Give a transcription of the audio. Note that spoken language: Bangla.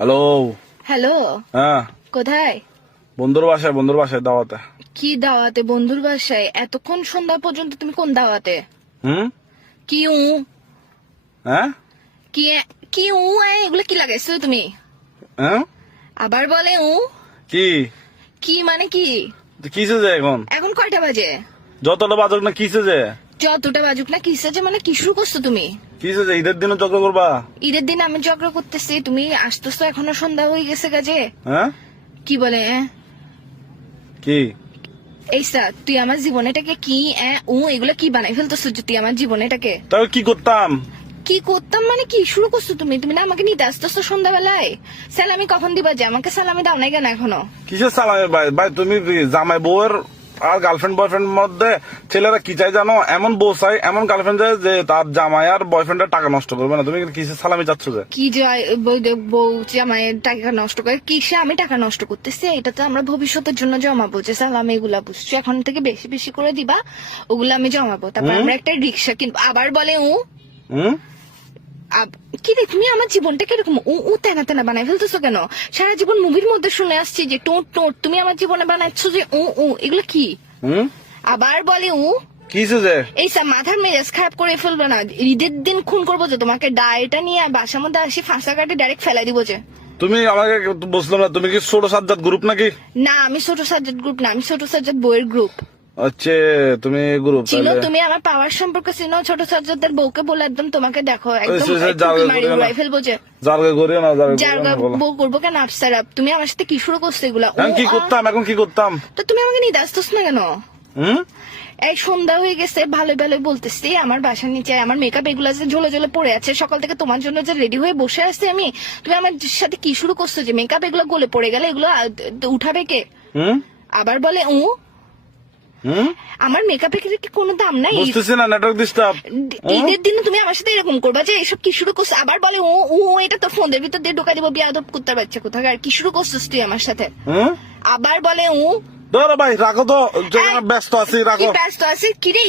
হ্যালো। হ্যালো, হ্যাঁ, কোথায়? বন্ধুর বাসায় দাওয়াতে। কি দাওয়াতে? বন্ধুর বাসায়? এতক্ষণ সন্ধ্যা পর্যন্ত তুমি কোন দাওয়াতে? হুম। কি উ হ্যাঁ কি কি উ এগুলো কি লাগাইছো তুমি? হ্যাঁ আবার বলে উ কি কি মানে কি? কিসে যে এখন এখন কয়টা বাজে? যতটা বাজক না কিসে যে যতটা বাজুক না কিসে যে মানে কি শুরু করছো তুমি? কিসে যে ঈদের দিনও চক্র করবা? ঈদের দিন আমি ঝগড়া করতেছি, তুমি আসতেছো এখনো সন্ধ্যা হয়ে গেছে কাজে। হ্যাঁ কি বলে কি এইসা তুই আমার জীবনেটাকে কি এগুলো কি বানাই ফেলতেছো যে তুই আমার জীবনেটাকে? তাহলে কি করতাম? কি করতাম মানে কি শুরু করছো তুমি? তুমি না আমাকে নিতে আসতেছো সন্ধ্যাবেলায়? সালামি কখন দিবা? যে আমাকে সালামি দাও নাই কেন এখনো? কিসের সালামি ভাই? ভাই তুমি জামাই বউয়ের আর গার্লফ্রেন্ড বয়ফ্রেন্ড মধ্যে ছেলেরা কি চাই জানো? এমন বউ চাই, এমন গার্লফ্রেন্ড চাই যে তার জামাই আর বয়ফ্রেন্ডের টাকা নষ্ট করবে না। তুমি কিসের সালামি চাচ্ছ যে? কি যায় বউ জামাইয়ের টাকা নষ্ট করে? কিসে আমি টাকা নষ্ট করতেছি? এটা তো আমরা ভবিষ্যতের জন্য জমাবো, যে সালামি এগুলা বুঝছো এখন থেকে বেশি বেশি করে দিবা, ওগুলো আমি জমাবো, তারপর আমরা একটা রিক্সা কিনবো। আবার বলে হুম। কি রে তুমি আমার জীবনটাকে এরকম তেনা তেনা বানাই ফেলতেছো কেন? সারা জীবন মুভির মধ্যে শুনে আসছি যে টোট টোট, তুমি আমার জীবনে বানাচ্ছ যে এগুলো কি? হুম। আবার বলে কিসে যে? এইসব মাথার মেজাজ খারাপ করে ফেলবে না। ঈদের দিন খুন করবো যে তোমাকে, ডায়েটা নিয়ে বাসার মধ্যে আসি ফাঁসা কাটে ডাইরেক্ট ফেলাই দিব যে। তুমি আমাকে বুঝলাম না, তুমি কি ছোট সাজ্জাদ গ্রুপ নাকি? না, আমি ছোট সাজ্জাদ গ্রুপ না, আমি ছোট সাজ্জাদ বইয়ের গ্রুপ। আচ্ছা, তুমি গ্রুপ চিনো? তুমি আমার পাওয়ার সম্পর্কে চিনো? ছোট সাজ্জাদের বউকে বলে একদম তোমাকে দেখো একদম মারি উড়াই ফেলবো যে। জারগা করিও না, জারগা বউ করবো কেন? আফসার তুমি আমার সাথে কি শুরু করছো এগুলা? কি করতাম এখন? কি করতাম? তো তুমি আমাকে নিতে আসতেছ না কেন? হুম। এই সন্ধ্যা হয়ে গেছে, ভালো ভালো বলতেছি, আমার বাসার নিচে আমার মেকআপ এগুলা যে ঝোলে ঝোলে পড়ে আছে, সকাল থেকে তোমার জন্য যে রেডি হয়ে বসে আছি আমি, তুমি আমার সাথে কি শুরু করছো যে মেকআপ এগুলো গলে পড়ে গেলে এগুলো উঠাবে কে? হুম। আবার বলে হুম। আমার মেকআপের কি কোনো দাম নাই? বুঝতেছি না, নেটওয়ার্ক ডিস্টার্ব। ঈদের দিনে তুমি আমার সাথে এরকম করবা যে এসব কি শুরু করছো? আবার বলে এটা তো ফোনের ভিতর দিয়ে ঢোকা দিব, বিয়াদব কুত্তার বাচ্চা কোথাকার, কি শুরু করছিস তুই আমার সাথে? হুম। আবার বলে ধরো ভাই, রাখো তো, ব্যস্ত আছি, রাখো। ব্যস্ত আছি কি রে?